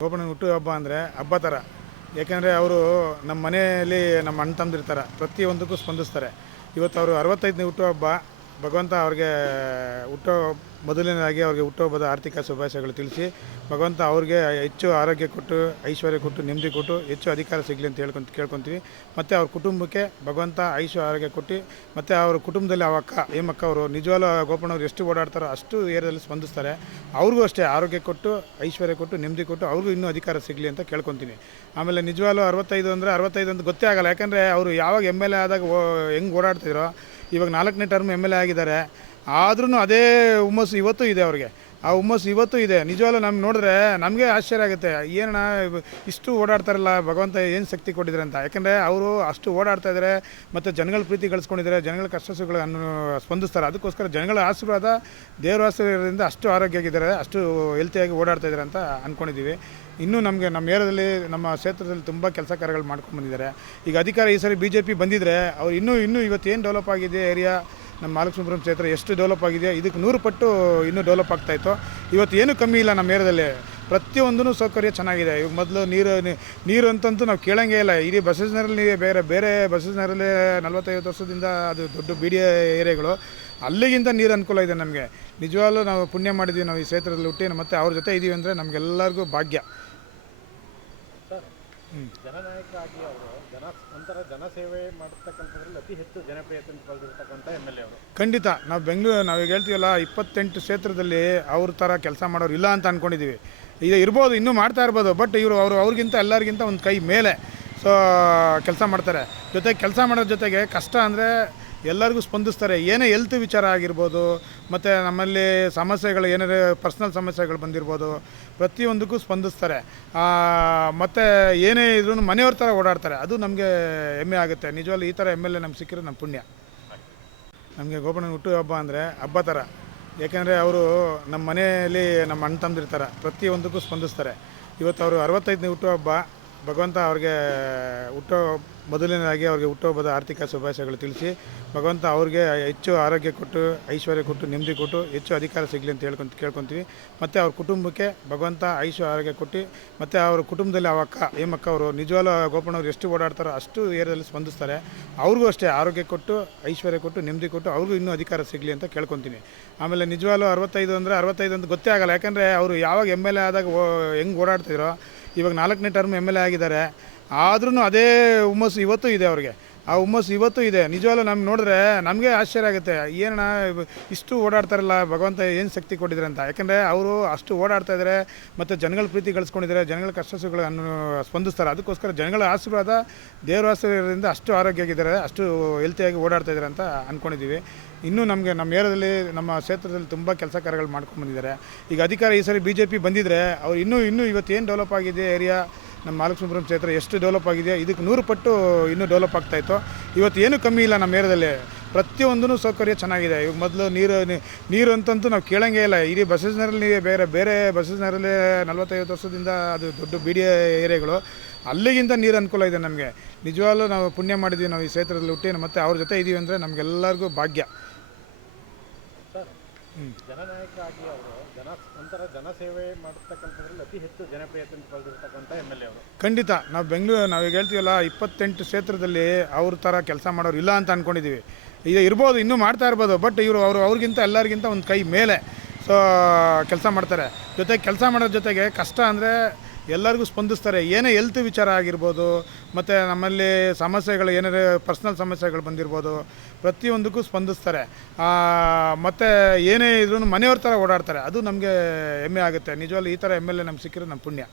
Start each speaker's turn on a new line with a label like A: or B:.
A: ಗೋಪಣ್ಣ ಹುಟ್ಟುಹಬ್ಬ ಅಂದರೆ ಹಬ್ಬ ಥರ ಏಕೆಂದರೆ ಅವರು ನಮ್ಮ ಮನೆಯಲ್ಲಿ ನಮ್ಮ ಅಣ್ಣ ತಂದಿರ್ತಾರೆ ಪ್ರತಿಯೊಂದಕ್ಕೂ ಸ್ಪಂದಿಸ್ತಾರೆ. ಇವತ್ತು ಅವರು ಅರವತ್ತೈದನೇ ಹುಟ್ಟುಹಬ್ಬ ಭಗವಂತ ಅವ್ರಿಗೆ ಹುಟ್ಟೋ ಮೊದಲನೇದಾಗಿ ಅವ್ರಿಗೆ ಹುಟ್ಟುಹಬ್ಬದ ಆರ್ಥಿಕ ಶುಭಾಶಯಗಳು ತಿಳಿಸಿ, ಭಗವಂತ ಅವ್ರಿಗೆ ಹೆಚ್ಚು ಆರೋಗ್ಯ ಕೊಟ್ಟು, ಐಶ್ವರ್ಯ ಕೊಟ್ಟು, ನೆಮ್ಮದಿ ಕೊಟ್ಟು ಹೆಚ್ಚು ಅಧಿಕಾರ ಸಿಗಲಿ ಅಂತ ಹೇಳ್ಕೊಂತ, ಕೇಳ್ಕೊತೀವಿ. ಮತ್ತು ಅವ್ರ ಕುಟುಂಬಕ್ಕೆ ಭಗವಂತ ಐಶ್ವ ಆರೋಗ್ಯ ಕೊಟ್ಟು, ಮತ್ತು ಅವ್ರ ಕುಟುಂಬದಲ್ಲಿ ಅವ ಅಕ್ಕ, ಹೇಮಕ್ಕ ಅವರು, ನಿಜವಾಗ್ಲೂ ಗೋಪಣ್ಣವ್ರು ಎಷ್ಟು ಓಡಾಡ್ತಾರೋ ಅಷ್ಟು ಏರಿಯಾದಲ್ಲಿ ಸ್ಪಂದಿಸ್ತಾರೆ. ಅವ್ರಿಗೂ ಅಷ್ಟೇ ಆರೋಗ್ಯ ಕೊಟ್ಟು, ಐಶ್ವರ್ಯ ಕೊಟ್ಟು, ನೆಮ್ಮದಿ ಕೊಟ್ಟು ಅವ್ರಿಗೂ ಇನ್ನೂ ಅಧಿಕಾರ ಸಿಗಲಿ ಅಂತ ಕೇಳ್ಕೊತೀನಿ ಆಮೇಲೆ ನಿಜವಾಗ್ಲೂ ಅರವತ್ತೈದು ಅಂದರೆ ಅರವತ್ತೈದು ಅಂತ ಗೊತ್ತೇ ಆಗಲ್ಲ. ಯಾಕಂದರೆ ಅವರು ಯಾವಾಗ ಎಂ ಎಲ್ ಎ ಆದಾಗ ಹೆಂಗೆ ಓಡಾಡ್ತಿದ್ರು, ಇವಾಗ ನಾಲ್ಕನೇ ಟರ್ಮ್ ಎಂ ಎಲ್ ಎ ಆಗಿದ್ದಾರೆ. ಆದ್ರೂ ಅದೇ ಹುಮ್ಮಸ್ಸು ಇವತ್ತು ಇದೆ ಅವ್ರಿಗೆ. ಆ ಹುಮ್ಮಸ್ಸು ಇವತ್ತು ಇದೆ. ನಿಜವಾಗ್ಲೂ ನಮ್ಗೆ ನೋಡಿದ್ರೆ ನಮಗೆ ಆಶ್ಚರ್ಯ ಆಗುತ್ತೆ. ಏನಣ್ಣ ಇಷ್ಟು ಓಡಾಡ್ತಾರಲ್ಲ, ಭಗವಂತ ಏನು ಶಕ್ತಿ ಕೊಟ್ಟಿದ್ದಾರೆ ಅಂತ. ಯಾಕಂದರೆ ಅವರು ಅಷ್ಟು ಓಡಾಡ್ತಾ ಇದ್ದಾರೆ ಮತ್ತು ಜನಗಳ ಪ್ರೀತಿ ಗಳಿಸ್ಕೊಂಡಿದ್ದಾರೆ, ಜನಗಳ ಕಷ್ಟ ಸುಖಗಳನ್ನು ಸ್ಪಂದಿಸ್ತಾರೆ. ಅದಕ್ಕೋಸ್ಕರ ಜನಗಳ ಆಶೀರ್ವಾದ ದೇವರ ಆಶೀರ್ವಾದದಿಂದ ಅಷ್ಟು ಆರೋಗ್ಯ ಆಗಿದ್ದಾರೆ ಅಷ್ಟು ಹೆಲ್ತಿಯಾಗಿ ಓಡಾಡ್ತಾ ಇದ್ದಾರೆ ಅಂತ ಅಂದ್ಕೊಂಡಿದ್ದೀವಿ ಇನ್ನೂ ನಮಗೆ ನಮ್ಮ ಏರಿಯಾದಲ್ಲಿ, ನಮ್ಮ ಕ್ಷೇತ್ರದಲ್ಲಿ ತುಂಬ ಕೆಲಸ ಕಾರ್ಯಗಳು ಮಾಡ್ಕೊಂಡು ಬಂದಿದ್ದಾರೆ. ಈಗ ಅಧಿಕಾರ ಈ ಸರಿ ಬಿ ಜೆ ಪಿ ಬಂದಿದ್ದರೆ ಅವ್ರು ಇನ್ನೂ ಇನ್ನೂ ಇವತ್ತು ಏನು ಡೆವಲಪ್ ಆಗಿದೆ ಏರಿಯಾ? ನಮ್ಮ ಮಹಾಲಕ್ಷ್ಮೀಪುರಂ ಕ್ಷೇತ್ರ ಎಷ್ಟು ಡೆವಲಪ್ ಆಗಿದೆ ಇದಕ್ಕೆ ನೂರು ಪಟ್ಟು ಇನ್ನೂ ಡೆವಲಪ್ ಆಗ್ತಾ ಇತ್ತು. ಇವತ್ತು ಏನೂ ಕಮ್ಮಿ ಇಲ್ಲ ನಮ್ಮ ಏರಿಯಾದಲ್ಲಿ. ಪ್ರತಿಯೊಂದೂ ಸೌಕರ್ಯ ಚೆನ್ನಾಗಿದೆ. ಇವಾಗ ಮೊದಲು ನೀರು ನೀರು ಅಂತಂತೂ ನಾವು ಕೇಳಂಗೇ ಇಲ್ಲ. ಇಡೀ ಬಸ್ಸಸ್ನಲ್ಲಿ ಬೇರೆ ಬೇರೆ ಬಸ್ಸಸ್ನಲ್ಲಿ ನಲ್ವತ್ತೈವತ್ತು ವರ್ಷದಿಂದ ಅದು ದೊಡ್ಡ ಬಿ ಡಿ ಏರಿಯಾಗಳು. ಅಲ್ಲಿಗಿಂತ ನೀರು ಅನುಕೂಲ ಇದೆ ನಮಗೆ. ನಿಜವಾಗ್ಲೂ ನಾವು ಪುಣ್ಯ ಮಾಡಿದ್ವಿ ನಾವು ಈ ಕ್ಷೇತ್ರದಲ್ಲಿ ಹುಟ್ಟಿ, ಮತ್ತೆ ಅವ್ರ ಜೊತೆ ಇದ್ದೀವಿ ಅಂದರೆ ನಮಗೆಲ್ಲರಿಗೂ ಭಾಗ್ಯ.
B: ಜನನಾಯಕರಾಗಿ ಅವರು ಜನ, ಒಂಥರ ಜನಸೇವೆ ಮಾಡ್ತಕ್ಕಂಥದ್ರಲ್ಲಿ ಅತಿ ಹೆಚ್ಚು ಜನಪ್ರಿಯತೆ ಪಡೆದಿರ್ತಕ್ಕಂಥ ಎಂ ಎಲ್ ಎ ಅವರು.
A: ಖಂಡಿತ. ನಾವು ಬೆಂಗಳೂರು ನಾವೀಗ ಹೇಳ್ತೀವಲ್ಲ, ಇಪ್ಪತ್ತೆಂಟು ಕ್ಷೇತ್ರದಲ್ಲಿ ಅವ್ರ ಥರ ಕೆಲಸ ಮಾಡೋರು ಇಲ್ಲ ಅಂತ ಅಂದ್ಕೊಂಡಿದ್ದೀವಿ ಈಗ ಇರ್ಬೋದು, ಇನ್ನೂ ಮಾಡ್ತಾ ಇರ್ಬೋದು ಬಟ್ ಇವರು ಅವರು ಅವ್ರಿಗಿಂತ ಎಲ್ಲರಿಗಿಂತ ಒಂದು ಕೈ ಮೇಲೆ ಸೊ ಕೆಲಸ ಮಾಡ್ತಾರೆ. ಜೊತೆಗೆ ಕೆಲಸ ಮಾಡೋದ್ರ ಜೊತೆಗೆ ಕಷ್ಟ ಅಂದರೆ ಎಲ್ಲರಿಗೂ ಸ್ಪಂದಿಸ್ತಾರೆ. ಏನೇ ಹೆಲ್ತ್ ವಿಚಾರ ಆಗಿರ್ಬೋದು, ಮತ್ತು ನಮ್ಮಲ್ಲಿ ಸಮಸ್ಯೆಗಳು ಏನಾರು ಪರ್ಸ್ನಲ್ ಸಮಸ್ಯೆಗಳು ಬಂದಿರ್ಬೋದು, ಪ್ರತಿಯೊಂದಕ್ಕೂ ಸ್ಪಂದಿಸ್ತಾರೆ. ಮತ್ತು ಏನೇ ಇದ್ರೂ ಮನೆಯವ್ರ ಥರ ಓಡಾಡ್ತಾರೆ. ಅದು ನಮಗೆ ಹೆಮ್ಮೆ ಆಗುತ್ತೆ. ನಿಜವಾಗ್ಲೂ ಈ ಥರ ಎಂ ಎಲ್ ಎ ನಮ್ಗೆ ಸಿಕ್ಕಿರೋ ನಮ್ಮ ಪುಣ್ಯ. ನಮಗೆ ಗೋಪುರ ಹುಟ್ಟು ಹಬ್ಬ ಅಂದರೆ ಹಬ್ಬ ಥರ ಏಕೆಂದರೆ ಅವರು ನಮ್ಮ ಮನೆಯಲ್ಲಿ ನಮ್ಮ ಅಣ್ಣ ತಂದಿರ್ತಾರೆ ಪ್ರತಿಯೊಂದಕ್ಕೂ ಸ್ಪಂದಿಸ್ತಾರೆ. ಇವತ್ತು ಅವರು ಅರವತ್ತೈದನೇ ಹುಟ್ಟುಹಬ್ಬ ಭಗವಂತ ಅವ್ರಿಗೆ ಹುಟ್ಟೋ ಮೊದಲನೇದಾಗಿ ಅವ್ರಿಗೆ ಹುಟ್ಟುಹಬ್ಬದ ಆರ್ಥಿಕ ಶುಭಾಶಯಗಳು ತಿಳಿಸಿ, ಭಗವಂತ ಅವ್ರಿಗೆ ಹೆಚ್ಚು ಆರೋಗ್ಯ ಕೊಟ್ಟು, ಐಶ್ವರ್ಯ ಕೊಟ್ಟು, ನೆಮ್ಮದಿ ಕೊಟ್ಟು ಹೆಚ್ಚು ಅಧಿಕಾರ ಸಿಗಲಿ ಅಂತ ಹೇಳ್ಕೊಂತ, ಕೇಳ್ಕೊತೀವಿ. ಮತ್ತು ಅವ್ರ ಕುಟುಂಬಕ್ಕೆ ಭಗವಂತ ಐಶ್ವರ್ಯ ಆರೋಗ್ಯ ಕೊಟ್ಟು, ಮತ್ತು ಅವ್ರ ಕುಟುಂಬದಲ್ಲಿ ಅವ ಅಕ್ಕ ಹೇಮಕ್ಕ ಅವರು, ನಿಜವಾಗ್ಲೂ ಗೋಪಣ್ಣವ್ರು ಎಷ್ಟು ಓಡಾಡ್ತಾರೋ ಅಷ್ಟು ಏರಿಯಾದಲ್ಲಿ ಸ್ಪಂದಿಸ್ತಾರೆ. ಅವ್ರಿಗೂ ಅಷ್ಟೇ ಆರೋಗ್ಯ ಕೊಟ್ಟು, ಐಶ್ವರ್ಯ ಕೊಟ್ಟು, ನೆಮ್ಮದಿ ಕೊಟ್ಟು ಅವ್ರಿಗೂ ಇನ್ನೂ ಅಧಿಕಾರ ಸಿಗಲಿ ಅಂತ ಕೇಳ್ಕೊತೀನಿ. ಆಮೇಲೆ ನಿಜವಾಗ್ಲೂ ಅರವತ್ತೈದು ಅಂದರೆ ಅರವತ್ತೈದು ಅಂತ ಗೊತ್ತೇ ಆಗಲ್ಲ. ಯಾಕಂದರೆ ಅವರು ಯಾವಾಗ ಎಂ ಎಲ್ ಎ ಆದಾಗ ಹೆಂಗೆ ಓಡಾಡ್ತಿದ್ರು ಇವಾಗ ನಾಲ್ಕನೇ ಟರ್ಮ್ ಎಂ ಎಲ್ ಎ ಆಗಿದ್ದಾರೆ. ಆದ್ರೂ ಅದೇ ಹುಮ್ಮಸ್ಸು ಇವತ್ತು ಇದೆ ಅವ್ರಿಗೆ. ಆ ಹುಮ್ಮಸ್ಸು ಇವತ್ತು ಇದೆ. ನಿಜವಾಗ್ಲೂ ನಮ್ಗೆ ನೋಡಿದ್ರೆ ನಮಗೆ ಆಶ್ಚರ್ಯ ಆಗುತ್ತೆ. ಏನಣ್ಣ ಇಷ್ಟು ಓಡಾಡ್ತಾರಲ್ಲ, ಭಗವಂತ ಏನು ಶಕ್ತಿ ಕೊಟ್ಟಿದ್ದಾರೆ ಅಂತ. ಯಾಕಂದರೆ ಅವರು ಅಷ್ಟು ಓಡಾಡ್ತಾ ಇದ್ದಾರೆ ಮತ್ತು ಜನಗಳ ಪ್ರೀತಿ ಗಳಿಸ್ಕೊಂಡಿದ್ದಾರೆ ಜನಗಳ ಕಷ್ಟ ಸುಖಗಳನ್ನು ಸ್ಪಂದಿಸ್ತಾರೆ. ಅದಕ್ಕೋಸ್ಕರ ಜನಗಳ ಆಶೀರ್ವಾದ ದೇವರ ಆಶೀರ್ವಾದದಿಂದ ಅಷ್ಟು ಆರೋಗ್ಯ ಆಗಿದ್ದಾರೆ ಅಷ್ಟು ಹೆಲ್ತಿಯಾಗಿ ಓಡಾಡ್ತಾ ಇದ್ದಾರೆ ಅಂತ ಅಂದ್ಕೊಂಡಿದ್ದೀವಿ ಇನ್ನೂ ನಮಗೆ ನಮ್ಮ ಏರಿಯಾದಲ್ಲಿ, ನಮ್ಮ ಕ್ಷೇತ್ರದಲ್ಲಿ ತುಂಬ ಕೆಲಸ ಕಾರ್ಯಗಳು ಮಾಡ್ಕೊಂಡು ಬಂದಿದ್ದಾರೆ. ಈಗ ಅಧಿಕಾರ ಈ ಸರಿ ಬಿ ಜೆ ಪಿ ಬಂದಿದ್ದರೆ ಅವ್ರು ಇನ್ನೂ ಇನ್ನೂ ಇವತ್ತು ಏನು ಡೆವಲಪ್ ಆಗಿದೆ ಏರಿಯಾ ನಮ್ಮ ಮಹಾಲಕ್ಷ್ಮೀಪುರಂ ಕ್ಷೇತ್ರ ಎಷ್ಟು ಡೆವಲಪ್ ಆಗಿದೆ ಇದಕ್ಕೆ ನೂರು ಪಟ್ಟು ಇನ್ನೂ ಡೆವಲಪ್ ಆಗ್ತಾ ಇತ್ತು. ಇವತ್ತು ಏನೂ ಕಮ್ಮಿ ಇಲ್ಲ ನಮ್ಮ ಏರಿಯಾದಲ್ಲಿ. ಪ್ರತಿಯೊಂದೂ ಸೌಕರ್ಯ ಚೆನ್ನಾಗಿದೆ. ಇವಾಗ ಮೊದಲು ನೀರು ನೀರು ಅಂತಂತೂ ನಾವು ಕೇಳಂಗೇ ಇಲ್ಲ. ಇಡೀ ಬಸ್ಸಸ್ನಲ್ಲಿ ಬೇರೆ ಬೇರೆ ಬಸ್ಸಸ್ನಲ್ಲಿ ನಲ್ವತ್ತೈವತ್ತು ವರ್ಷದಿಂದ ಅದು ದೊಡ್ಡ ಬಿಡಿ ಏರಿಯಾಗಳು. ಅಲ್ಲಿಗಿಂತ ನೀರು ಅನುಕೂಲ ಇದೆ ನಮಗೆ. ನಿಜವಾಗ್ಲೂ ನಾವು ಪುಣ್ಯ ಮಾಡಿದ್ದೀವಿ ನಾವು ಈ ಕ್ಷೇತ್ರದಲ್ಲಿ ಹುಟ್ಟಿ ಮತ್ತು ಅವ್ರ ಜೊತೆ ಇದ್ದೀವಿ ಅಂದರೆ ನಮಗೆಲ್ಲರಿಗೂ ಭಾಗ್ಯ.
B: ಜನನಾಯಕರಾಗಿ ಅವರು ಜನ, ಒಂಥರ ಜನಸೇವೆ ಮಾಡತಕ್ಕಂಥದ್ರಲ್ಲಿ ಅತಿ ಹೆಚ್ಚು ಜನಪ್ರಿಯತೆ ಪಡೆದಿರ್ತಕ್ಕಂಥ ಎಂ ಎಲ್ ಎ ಅವರು.
A: ಖಂಡಿತ. ನಾವು ಬೆಂಗಳೂರು ನಾವೀಗ ಹೇಳ್ತೀವಲ್ಲ, ಇಪ್ಪತ್ತೆಂಟು ಕ್ಷೇತ್ರದಲ್ಲಿ ಅವ್ರ ಥರ ಕೆಲಸ ಮಾಡೋರು ಇಲ್ಲ ಅಂತ ಅಂದ್ಕೊಂಡಿದ್ದೀವಿ ಈಗ ಇರ್ಬೋದು, ಇನ್ನೂ ಮಾಡ್ತಾ ಇರ್ಬೋದು ಬಟ್ ಇವರು ಅವರು ಅವ್ರಿಗಿಂತ ಎಲ್ಲರಿಗಿಂತ ಒಂದು ಕೈ ಮೇಲೆ ಸೊ ಕೆಲಸ ಮಾಡ್ತಾರೆ. ಜೊತೆಗೆ ಕೆಲಸ ಮಾಡೋದ್ರ ಜೊತೆಗೆ ಕಷ್ಟ ಅಂದರೆ ಎಲ್ಲರಿಗೂ ಸ್ಪಂದಿಸ್ತಾರೆ. ಏನೇ ಹೆಲ್ತ್ ವಿಚಾರ ಆಗಿರ್ಬೋದು, ಮತ್ತು ನಮ್ಮಲ್ಲಿ ಸಮಸ್ಯೆಗಳು ಏನಾರು ಪರ್ಸ್ನಲ್ ಸಮಸ್ಯೆಗಳು ಬಂದಿರ್ಬೋದು, ಪ್ರತಿಯೊಂದಕ್ಕೂ ಸ್ಪಂದಿಸ್ತಾರೆ. ಮತ್ತು ಏನೇ ಇದ್ರೂ ಮನೆಯವ್ರ ಥರ ಓಡಾಡ್ತಾರೆ. ಅದು ನಮಗೆ ಹೆಮ್ಮೆ ಆಗುತ್ತೆ. ನಿಜವಾಗ್ಲೂ ಈ ಥರ ಎಂ ಎಲ್ ಎ ನಮ್ಗೆ ಸಿಕ್ಕಿರೋ ನಮ್ಮ ಪುಣ್ಯ.